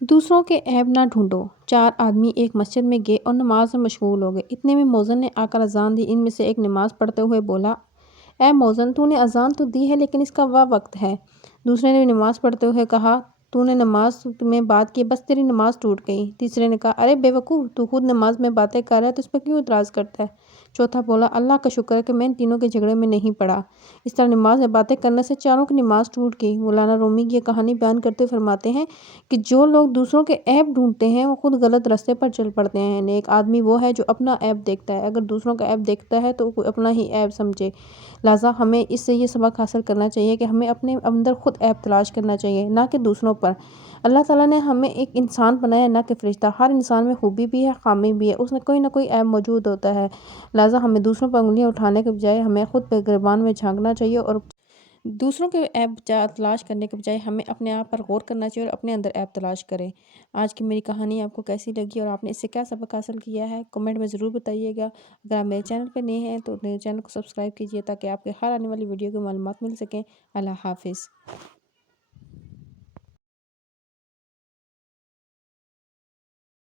دوسروں کے عیب نہ ڈھونڈو۔ 4 آدمی ایک مسجد میں گئے اور نماز میں مشغول ہو گئے۔ اتنے میں مؤذن نے آ کر اذان دی۔ ان میں سے ایک نماز پڑھتے ہوئے بولا، اے مؤذن، تو نے اذان تو دی ہے لیکن اس کا وقت ہے۔ دوسرے نے بھی نماز پڑھتے ہوئے کہا، تو نے نماز میں بات کی، بس تیری نماز ٹوٹ گئی۔ تیسرے نے کہا، ارے بے وقوف، تو خود نماز میں باتیں کر رہا ہے تو اس پر کیوں اعتراض کرتا ہے؟ چوتھا بولا، اللہ کا شکر ہے کہ میں ان تینوں کے جھگڑے میں نہیں پڑا۔ اس طرح نماز میں باتیں کرنے سے چاروں کی نماز ٹوٹ گئی۔ مولانا رومی یہ کہانی بیان کرتے ہوئے فرماتے ہیں کہ جو لوگ دوسروں کے عیب ڈھونڈتے ہیں وہ خود غلط راستے پر چل پڑتے ہیں۔ نیک آدمی وہ ہے جو اپنا عیب دیکھتا ہے، اگر دوسروں کا عیب دیکھتا ہے تو اپنا ہی عیب سمجھے۔ لہٰذا ہمیں اس سے یہ سبق حاصل کرنا چاہیے کہ ہمیں اپنے اندر خود عیب تلاش کرنا چاہیے، نہ کہ دوسروں پر۔ اللہ تعالیٰ نے ہمیں ایک انسان بنایا ہے، نہ کہ فرشتہ۔ ہر انسان میں خوبی بھی ہے، خامی بھی ہے، اس میں کوئی نہ کوئی عیب موجود ہوتا ہے۔ لہٰذا ہمیں دوسروں پر انگلیاں اٹھانے کے بجائے ہمیں خود پہ گریبان میں جھانکنا چاہیے اور دوسروں کے عیب تلاش کرنے کے بجائے ہمیں اپنے آپ پر غور کرنا چاہیے اور اپنے اندر عیب تلاش کریں۔ آج کی میری کہانی آپ کو کیسی لگی اور آپ نے اس سے کیا سبق حاصل کیا ہے، کمنٹ میں ضرور بتائیے گا۔ اگر آپ میرے چینل پہ نئے ہیں تو میرے چینل کو سبسکرائب کیجیے تاکہ آپ کے ہر آنے والی ویڈیو کی معلومات مل سکیں۔ اللہ حافظ۔